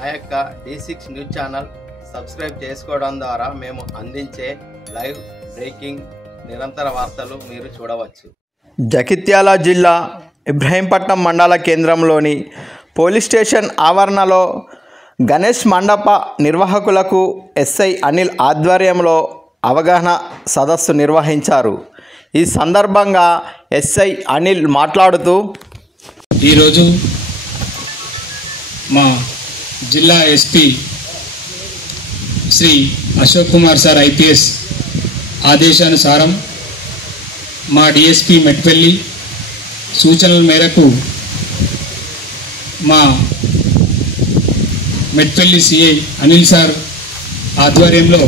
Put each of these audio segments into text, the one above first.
మా యొక్క D6 news channel subscribe చేసుకోవడం ద్వారా మేము అందించే లైవ్ బ్రేకింగ్ నిరంతర వార్తలు మీరు చూడవచ్చు. జగిత్యాల జిల్లా ఇబ్రహీంపట్నం మండల కేంద్రంలోని పోలీస్ స్టేషన్ ఆవరణలో గణేష్ మండప నిర్వాహకులకు ఎస్ఐ అనిల్ ఆధ్వర్యంలో అవగాహన సదస్సు నిర్వహించారు. ఈ సందర్భంగా ఎస్ఐ అనిల్ మాట్లాడుతూ, ఈరోజు మా జిల్లా SP Shri Ashok Kumar sir IPS ఆదేశానుసారం మా డిఎస్పీ మెట్పల్లి సూచనల మేరకు మా మెట్పల్లి సిఐ అనిల్ సార్ ఆధ్వర్యంలో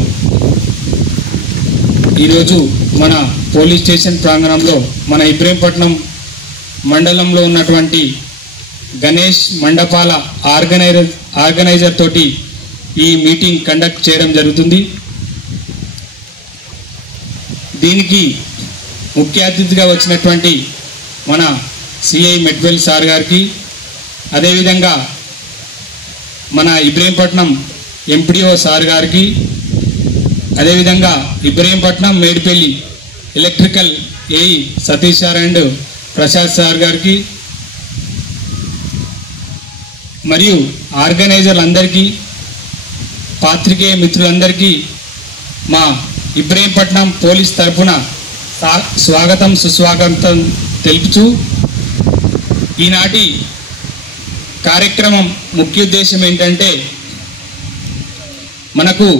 ఈరోజు మన పోలీస్ స్టేషన్ ప్రాంగణంలో మన ఇబ్రహీంపట్నం మండలంలో ఉన్నటువంటి గణేష్ మండపాల ఆర్గనైజర్ తోటి ఈ మీటింగ్ కండక్ట్ చేయడం జరుగుతుంది. దీనికి ముఖ్య అతిథిగా వచ్చినటువంటి మన సిఐ మెట్పల్లి సార్ గారికి, అదేవిధంగా మన ఇబ్రహీంపట్నం ఎంపీడీఓ సార్ గారికి, అదేవిధంగా Ibrahimpatnam Medipalli electrical AE Satish sir and Prasad sir గారికి, మరియు ఆర్గనైజర్లందరికీ, పాత్రికేయ మిత్రులందరికీ మా ఇబ్రహీంపట్నం పోలీస్ తరఫున స్వాగతం సుస్వాగతం తెలుపుతూ, ఈనాటి కార్యక్రమం ముఖ్య ఉద్దేశం ఏంటంటే, మనకు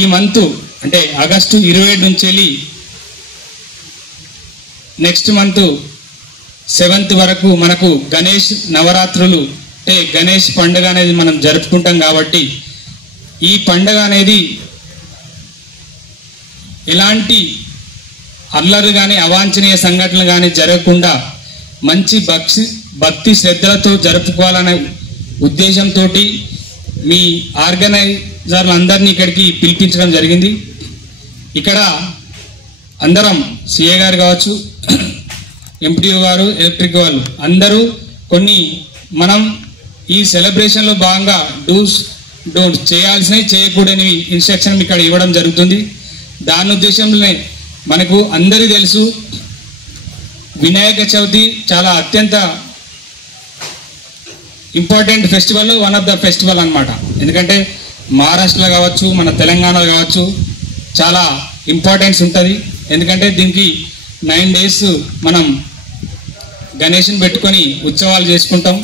ఈ మంత్ అంటే ఆగస్టు 27 నుంచి వెళ్ళి నెక్స్ట్ మంత్ 7th వరకు మనకు గణేష్ నవరాత్రులు అంటే గణేష్ పండుగ అనేది మనం జరుపుకుంటాం. కాబట్టి ఈ పండుగ అనేది ఎలాంటి అల్లరు కానీ అవాంఛనీయ సంఘటనలు కానీ జరగకుండా మంచి భక్తి శ్రద్ధలతో జరుపుకోవాలనే ఉద్దేశంతో మీ ఆర్గనైజర్లందరినీ ఇక్కడికి పిలిపించడం జరిగింది. ఇక్కడ అందరం సిఏ గారు కావచ్చు, ఎంపీడీఓ గారు, ఎలక్ట్రిక్ వాళ్ళు అందరూ కొన్ని మనం ఈ సెలబ్రేషన్లో భాగంగా డోంట్స్ చేయాల్సినవి చేయకూడని ఇన్స్ట్రక్షన్ ఇక్కడ ఇవ్వడం జరుగుతుంది. దాని ఉద్దేశంలోనే మనకు అందరికీ తెలుసు, వినాయక చవితి చాలా అత్యంత ఇంపార్టెంట్ ఫెస్టివల్లో వన్ ఆఫ్ ద ఫెస్టివల్ అన్నమాట. ఎందుకంటే మహారాష్ట్రలో కావచ్చు, మన తెలంగాణలో కావచ్చు చాలా ఇంపార్టెన్స్ ఉంటుంది. ఎందుకంటే దీనికి 9 days మనం గణేష్ని పెట్టుకొని ఉత్సవాలు చేసుకుంటాం.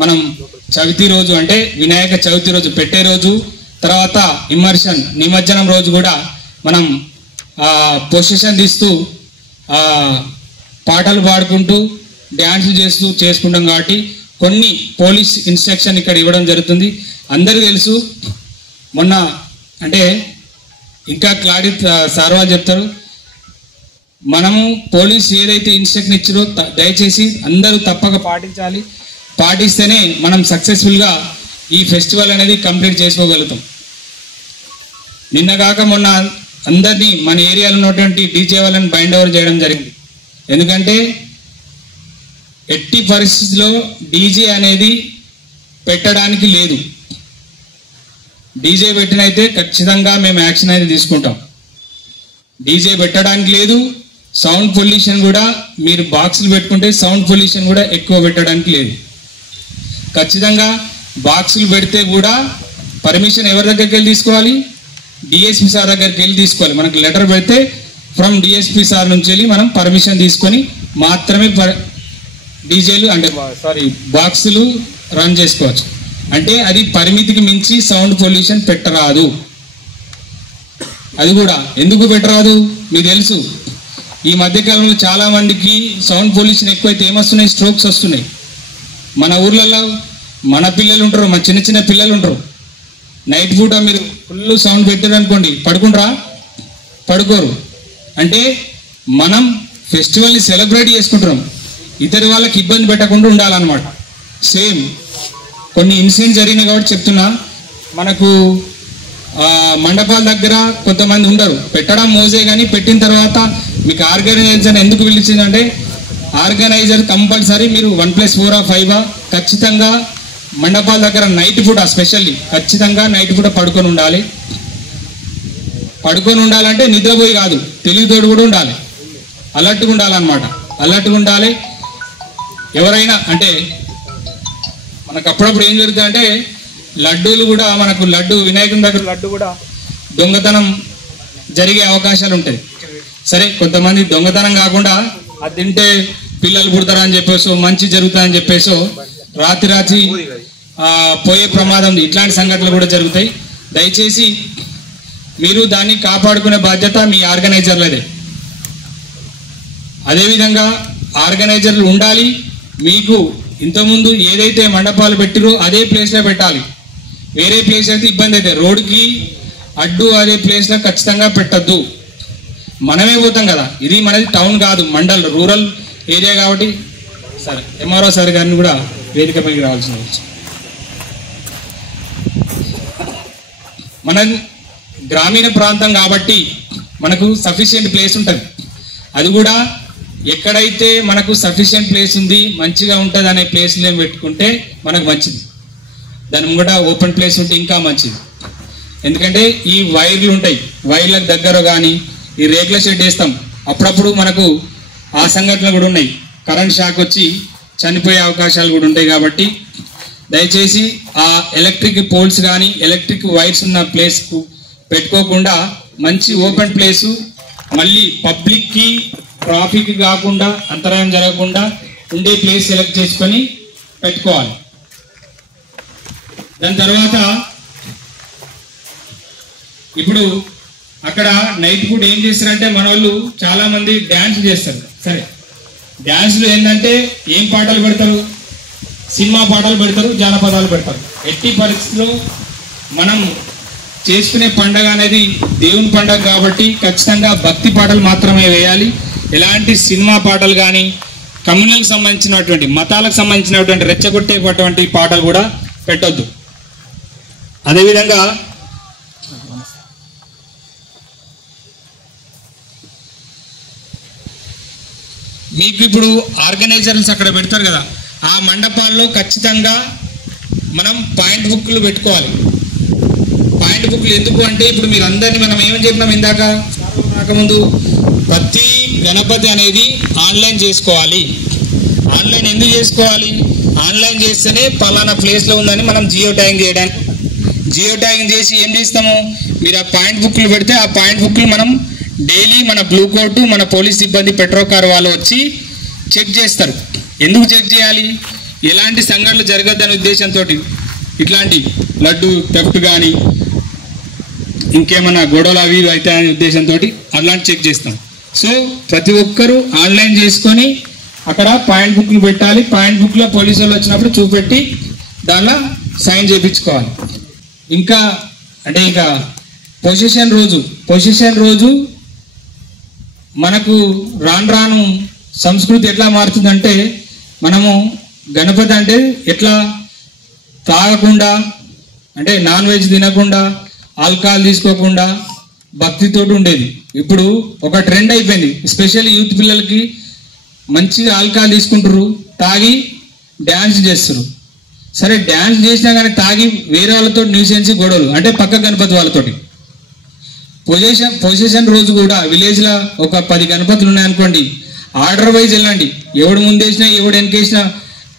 మనం చవితి రోజు అంటే వినాయక చవితి రోజు పెట్టే రోజు, తర్వాత ఇమ్మర్షన్ నిమజ్జనం రోజు కూడా మనం పొజిషన్ తీస్తూ పాటలు పాడుకుంటూ డ్యాన్సులు చేస్తూ చేసుకుంటాం. కాబట్టి కొన్ని పోలీస్ ఇన్స్ట్రక్షన్ ఇక్కడ ఇవ్వడం జరుగుతుంది. అందరికీ తెలుసు, మొన్న అంటే ఇంకా క్లారిటీ సార్ వాళ్ళు చెప్తారు, మనము పోలీస్ ఏదైతే ఇన్స్ట్రక్షన్ ఇచ్చారో దయచేసి అందరూ తప్పక పాటించాలి. పాటిస్తేనే మనం సక్సెస్ఫుల్గా ఈ ఫెస్టివల్ అనేది కంప్లీట్ చేసుకోగలుగుతాం. నిన్నగాక మొన్న అందరినీ మన ఏరియాలో ఉన్నటువంటి డీజే వాళ్ళని బైండ్ ఓవర్ చేయడం జరిగింది. ఎందుకంటే ఎట్టి పరిస్థితుల్లో డీజే అనేది పెట్టడానికి లేదు. డీజే పెట్టినైతే ఖచ్చితంగా మేము యాక్షన్ అనేది తీసుకుంటాం. డీజే పెట్టడానికి లేదు. సౌండ్ పొల్యూషన్ కూడా మీరు బాక్సులు పెట్టుకుంటే సౌండ్ పొల్యూషన్ కూడా ఎక్కువ పెట్టడానికి లేదు. ఖచ్చితంగా బాక్సులు పెడితే కూడా పర్మిషన్ ఎవరి దగ్గరికి వెళ్ళి తీసుకోవాలి? డిఎస్పీ సార్ దగ్గరికి వెళ్ళి తీసుకోవాలి. మనకు లెటర్ పెడితే ఫ్రమ్ డిఎస్పీ సార్ నుంచి వెళ్ళి మనం పర్మిషన్ తీసుకొని మాత్రమే డీజేలు అంటే బాక్సులు రన్ చేసుకోవచ్చు. అంటే అది పరిమితికి మించి సౌండ్ పొల్యూషన్ పెట్టరాదు. అది కూడా ఎందుకు పెట్టరాదు మీకు తెలుసు. ఈ మధ్యకాలంలో చాలా మందికి సౌండ్ పొల్యూషన్ ఎక్కువైతే ఏమొస్తున్నాయి? స్ట్రోక్స్ వస్తున్నాయి. మన ఊర్లలో మన పిల్లలు ఉంటారు, మన చిన్న చిన్న పిల్లలు ఉంటారు. నైట్ పూట మీరు ఫుల్ సౌండ్ పెట్టారు అనుకోండి, పడుకుంటారా? పడుకోరు. అంటే మనం ఫెస్టివల్ని సెలబ్రేట్ చేసుకుంటున్నాం, ఇతర వాళ్ళకి ఇబ్బంది పెట్టకుండా ఉండాలన్నమాట. సేమ్ కొన్ని ఇన్సిడెంట్స్ జరిగినాయి కాబట్టి చెప్తున్నా. మనకు మండపాల దగ్గర కొంతమంది ఉండరు, పెట్టడం మోజే కానీ పెట్టిన తర్వాత మీకు ఆర్గనైజర్ ఎందుకు పిలిచిందంటే, ఆర్గనైజర్ కంపల్సరీ మీరు 1+4 5 ఖచ్చితంగా మండపాల దగ్గర నైట్ పూట స్పెషల్లీ ఖచ్చితంగా నైట్ పూట పడుకొని ఉండాలి. పడుకొని ఉండాలంటే నిద్రపోయి కాదు, తెలివితోడు కూడా ఉండాలి, అలర్ట్గా ఉండాలన్నమాట. అలర్ట్గా ఉండాలి. ఎవరైనా అంటే మనకు అప్పుడప్పుడు ఏం జరుగుతుందంటే లడ్డూలు కూడా మనకు వినాయకుని దగ్గర లడ్డు కూడా దొంగతనం జరిగే అవకాశాలు ఉంటాయి. సరే, కొంతమంది దొంగతనం కాకుండా అది తింటే పిల్లలు పుడతారని చెప్పేసో మంచి జరుగుతుందని చెప్పేసో రాత్రి పోయే ప్రమాదం, ఇట్లాంటి సంఘటనలు కూడా జరుగుతాయి. దయచేసి మీరు దాన్ని కాపాడుకునే బాధ్యత మీ ఆర్గనైజర్లదే. అదేవిధంగా ఆర్గనైజర్లు ఉండాలి. మీకు ఇంతకుముందు ఏదైతే మండపాలు పెట్టిరో అదే ప్లేస్లో పెట్టాలి. వేరే ప్లేస్ అయితే ఇబ్బంది అయితే రోడ్డుకి అడ్డు అదే ప్లేస్లో ఖచ్చితంగా పెట్టద్దు. మనమే పోతాం కదా, ఇది మనది టౌన్ కాదు, మండల్ రూరల్ ఏరియా కాబట్టి. సరే, ఎంఆర్ఓ సార్ గారిని కూడా వేదికపైకి రావాల్సిన మన గ్రామీణ ప్రాంతం కాబట్టి మనకు సఫిషియెంట్ ప్లేస్ ఉంటుంది. అది కూడా ఎక్కడైతే మనకు సఫిషియెంట్ ప్లేస్ ఉంది, మంచిగా ఉంటుంది అనే ప్లేస్లో పెట్టుకుంటే మనకు మంచిది. దాని ముంగట ఓపెన్ ప్లేస్ ఉంటే ఇంకా మంచిది. ఎందుకంటే ఈ వైర్లు ఉంటాయి, వైర్లకు దగ్గర కానీ ఈ రేకుల షెడ్ వేస్తాం, అప్పుడప్పుడు మనకు ఆ సంఘటనలు కూడా ఉన్నాయి. కరెంట్ షాక్ వచ్చి చనిపోయే అవకాశాలు కూడా ఉంటాయి. కాబట్టి దయచేసి ఆ ఎలక్ట్రిక్ పోల్స్ కానీ ఎలక్ట్రిక్ వైర్స్ ఉన్న ప్లేస్కు పెట్టుకోకుండా మంచి ఓపెన్ ప్లేసు, మళ్ళీ పబ్లిక్కి ట్రాఫిక్ కాకుండా అంతరాయం జరగకుండా ఉండే ప్లేస్ సెలెక్ట్ చేసుకొని పెట్టుకోవాలి. దాని తర్వాత ఇప్పుడు అక్కడ నైట్ పూట ఏం చేస్తారంటే మన వాళ్ళు చాలా మంది డ్యాన్స్ చేస్తారు. సరే, డ్యాన్స్లు ఏంటంటే ఏం పాటలు పెడతారు? సినిమా పాటలు పెడతారు, జానపదాలు పెడతారు. ఎట్టి పరిస్థితుల్లో మనం చేసుకునే పండగ అనేది దేవుని పండగ కాబట్టి ఖచ్చితంగా భక్తి పాటలు మాత్రమే వేయాలి. ఎలాంటి సినిమా పాటలు కానీ కమ్యూనల్కి సంబంధించినటువంటి మతాలకు సంబంధించినటువంటి రెచ్చగొట్టేటువంటి పాటలు కూడా పెట్టొద్దు. అదేవిధంగా మీకు ఇప్పుడు ఆర్గనైజర్స్ అక్కడ పెడతారు కదా, ఆ మండపాల్లో ఖచ్చితంగా మనం పాయింట్ బుక్లు పెట్టుకోవాలి. పాయింట్ బుక్లు ఎందుకు అంటే ఇప్పుడు మీరు అందరినీ మనం ఏమని చెప్పినాం ఇందాక రాకముందు, ప్రతి గణపతి అనేది ఆన్లైన్ చేసుకోవాలి. ఆన్లైన్ ఎందుకు చేసుకోవాలి? ఆన్లైన్ చేస్తేనే పలానా ప్లేస్లో ఉందని మనం జియో ట్యాగింగ్ చేయడానికి, జియో ట్యాగింగ్ చేసి ఏం చేస్తాము, మీరు ఆ పాయింట్ బుక్లు పెడితే ఆ పాయింట్ బుక్లు మనం డైలీ మన బ్లూ కోర్టు మన పోలీస్ సిబ్బంది పెట్రోకార్ వాళ్ళు వచ్చి చెక్ చేస్తారు. ఎందుకు చెక్ చేయాలి? ఎలాంటి సంఘటనలు జరగద్దనే ఉద్దేశంతో, ఇట్లాంటి లడ్డు థెఫ్ట్ కానీ ఇంకేమన్నా గొడవలు అవి అయితే అనే ఉద్దేశంతో అలాంటి చెక్ చేస్తాం. సో ప్రతి ఒక్కరూ ఆన్లైన్ చేసుకొని అక్కడ పాయింట్ బుక్లు పెట్టాలి. పాయింట్ బుక్లో పోలీసు వాళ్ళు వచ్చినప్పుడు చూపెట్టి దానిలో సైన్ చేయించుకోవాలి. ఇంకా అంటే ఇంకా పొజిషన్ రోజు మనకు రాను సంస్కృతి ఎట్లా మారుతుందంటే, మనము గణపతి అంటే ఎట్లా తాగకుండా, అంటే నాన్ వెజ్ తినకుండా, ఆల్కహాల్ తీసుకోకుండా భక్తితోటి ఉండేది. ఇప్పుడు ఒక ట్రెండ్ అయిపోయింది, ఎస్పెషల్లీ యూత్ పిల్లలకి మంచిగా ఆల్కహాల్ తీసుకుంటారు, తాగి డ్యాన్స్ చేస్తారు. సరే, డ్యాన్స్ చేసినా కానీ తాగి వేరే వాళ్ళతో న్యూసెన్స్ గొడవలు, అంటే పక్క గణపతి వాళ్ళతోటి. పొజిషన్ రోజు కూడా విలేజ్లో ఒక 10 గణపతులు ఉన్నాయనుకోండి, ఆర్డర్ వైజ్ వెళ్ళండి, ఎవడు ముందేసినా ఎవడు వెనకేసినా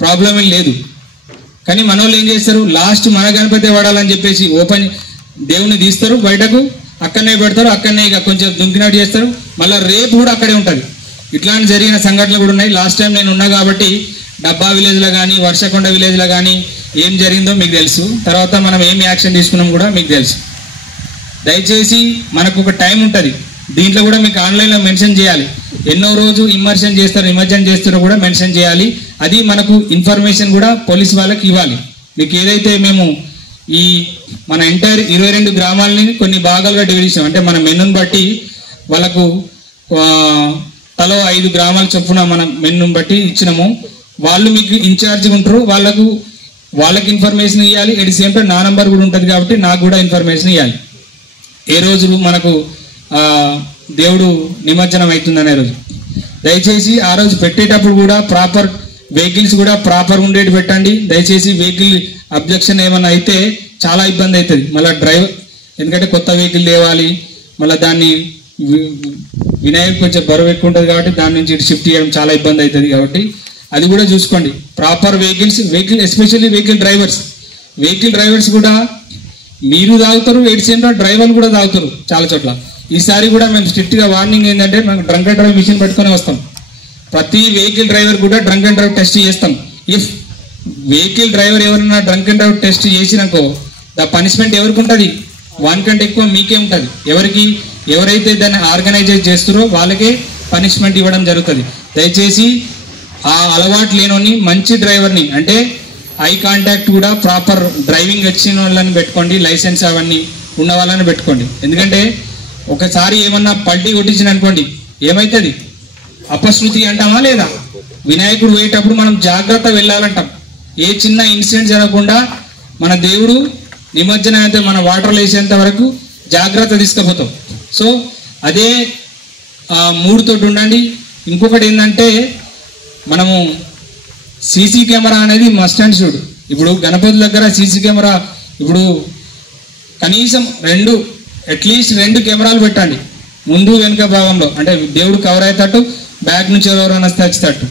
ప్రాబ్లం ఏం లేదు. కానీ మన వాళ్ళు ఏం చేస్తారు, లాస్ట్ మన గణపతి వాడాలని చెప్పేసి ఓపెన్ దేవుని తీస్తారు బయటకు, అక్కడనే పెడతారు, అక్కడనే ఇక కొంచెం దుంకినట్టు చేస్తారు, మళ్ళీ రేపు కూడా అక్కడే ఉంటుంది. ఇట్లాంటి జరిగిన సంఘటనలు కూడా ఉన్నాయి. లాస్ట్ టైం నేను ఉన్నా కాబట్టి డబ్బా విలేజ్లో కానీ వర్షకొండ విలేజ్లో కానీ ఏం జరిగిందో మీకు తెలుసు. తర్వాత మనం ఏం యాక్షన్ తీసుకున్నాం కూడా మీకు తెలుసు. దయచేసి మనకు ఒక టైం ఉంటుంది, దీంట్లో కూడా మీకు ఆన్లైన్లో మెన్షన్ చేయాలి. ఎన్నో రోజు నిమజ్జనం చేస్తారో కూడా మెన్షన్ చేయాలి. అది మనకు ఇన్ఫర్మేషన్ కూడా పోలీస్ వాళ్ళకి ఇవ్వాలి. మీకు ఏదైతే మేము ఈ మన ఎంటైర్ 22 గ్రామాలని కొన్ని భాగాలుగా డివైడ్ చేసాం, అంటే మన మెన్నును బట్టి వాళ్ళకు తలో 5 గ్రామాల చొప్పున మన మెన్నును బట్టి ఇచ్చినాము. వాళ్ళు మీకు ఇన్ఛార్జ్గా ఉంటారు, వాళ్ళకి ఇన్ఫర్మేషన్ ఇవ్వాలి. ఎట్ ది సేమ్ టైం నా నంబర్ కూడా ఉంటుంది కాబట్టి నాకు కూడా ఇన్ఫర్మేషన్ ఇవ్వాలి. ఏ రోజు మనకు దేవుడు నిమజ్జనం అవుతుందనే రోజు. దయచేసి ఆ రోజు పెట్టేటప్పుడు కూడా ప్రాపర్ వెహికల్స్ కూడా ప్రాపర్ ఉండేటి పెట్టండి. దయచేసి వెహికల్ అబ్జెక్షన్ ఏమైనా అయితే చాలా ఇబ్బంది అవుతుంది. మళ్ళీ డ్రైవర్, ఎందుకంటే కొత్త వెహికల్ తేవాలి, మళ్ళీ దాన్ని వినాయకుడు కొంచెం బరువు ఎక్కువ ఉంటుంది కాబట్టి దాని నుంచి షిఫ్ట్ చేయడం చాలా ఇబ్బంది అవుతుంది. కాబట్టి అది కూడా చూసుకోండి. Proper vehicle especially vehicle drivers కూడా మీరు తాగుతారు, ఎడిసిన డ్రైవర్లు కూడా తాగుతారు చాలా చోట్ల. ఈసారి కూడా మేము స్ట్రిక్ట్గా వార్నింగ్ ఏంటంటే మేము డ్రంక్ అండ్ డ్రైవ్ మిషన్ పెట్టుకొని వస్తాం. ప్రతి వెహికల్ డ్రైవర్ కూడా డ్రంక్ అండ్ డ్రైవ్ టెస్ట్ చేస్తాం. ఇఫ్ వెహికల్ డ్రైవర్ ఎవరైనా డ్రంక్ అండ్ డ్రైవ్ టెస్ట్ చేసినాకో ద పనిష్మెంట్ ఎవరికి ఉంటుంది? వానికంటే ఎక్కువ మీకే ఉంటుంది. ఎవరైతే దాన్ని ఆర్గనైజ్ చేస్తారో వాళ్ళకే పనిష్మెంట్ ఇవ్వడం జరుగుతుంది. దయచేసి ఆ అలవాటు లేనోని మంచి డ్రైవర్ని, అంటే ఐ కాంటాక్ట్ కూడా ప్రాపర్ డ్రైవింగ్ వచ్చిన వాళ్ళని పెట్టుకోండి, లైసెన్స్ అవన్నీ ఉన్న వాళ్ళని పెట్టుకోండి. ఎందుకంటే ఒకసారి ఏమన్నా పల్టీ కొట్టించిన అనుకోండి ఏమవుతుంది? అపశృతి అంటామా లేదా? వినాయకుడు పోయేటప్పుడు మనం జాగ్రత్త వెళ్ళాలంటాం. ఏ చిన్న ఇన్సిడెంట్ జరగకుండా మన దేవుడు నిమజ్జనం అయితే మన వాటర్లో వేసేంత వరకు జాగ్రత్త తీసుకుపోతాం. సో అదే మూడుతోటి ఉండండి. ఇంకొకటి ఏంటంటే మనము సీసీ కెమెరా అనేది మస్ట్ అండ్ షుడ్. ఇప్పుడు గణపతి దగ్గర సీసీ కెమెరా ఇప్పుడు కనీసం అట్లీస్ట్ 2 కెమెరాలు పెట్టండి ముందు వెనుక భాగంలో, అంటే దేవుడు కవర్ అయ్యేటట్టు, బ్యాక్ నుంచి ఎవరైనా వస్తే వచ్చేటట్టు.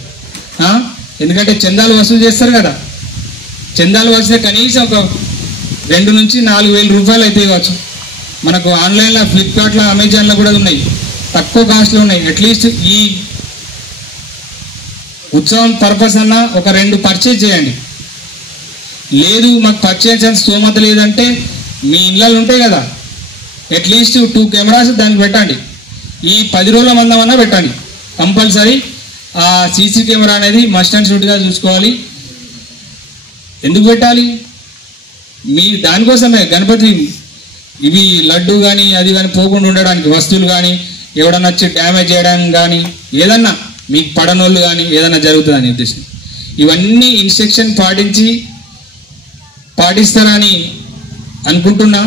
ఎందుకంటే చందాలు వసూలు చేస్తారు కదా, చందాలు వస్తే కనీసం ఒక 2 నుంచి 4,000 రూపాయలు అయితే ఇవ్వచ్చు. మనకు ఆన్లైన్లో ఫ్లిప్కార్ట్లో అమెజాన్లో కూడా ఉన్నాయి, తక్కువ కాస్ట్లో ఉన్నాయి. అట్లీస్ట్ ఈ ఉత్సవం పర్పస్ అన్నా ఒక 2 పర్చేజ్ చేయండి. లేదు మాకు పర్చేజ్ చేయాల్సిన స్తోమత లేదంటే మీ ఇళ్ళలో ఉంటాయి కదా, అట్లీస్ట్ 2 కెమెరాస్ దానికి పెట్టండి. ఈ 10 రోజుల మందమన్నా పెట్టండి కంపల్సరీ. ఆ సీసీ కెమెరా అనేది మస్ట్ అండ్ షుడ్గా చూసుకోవాలి. ఎందుకు పెట్టాలి? మీ దానికోసమే గణపతి ఇవి లడ్డు కానీ అది కానీ పోకుండా ఉండడానికి, వస్తువులు కానీ ఎవడన్నా వచ్చి డ్యామేజ్ చేయడానికి కానీ ఏదన్నా మీకు పడనోళ్ళు కానీ ఏదన్నా జరుగుతుందని ఉద్దేశం. ఇవన్నీ ఇన్స్ట్రక్షన్ పాటిస్తారని అనుకుంటున్నా.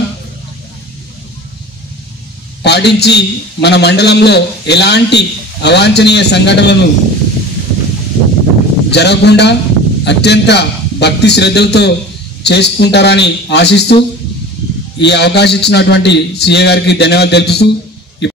పాటించి మన మండలంలో ఎలాంటి అవాంఛనీయ సంఘటనలను జరగకుండా అత్యంత భక్తి శ్రద్ధలతో చేసుకుంటారని ఆశిస్తూ ఈ అవకాశం ఇచ్చినటువంటి సీఏ గారికి ధన్యవాదాలు తెలుపుతూ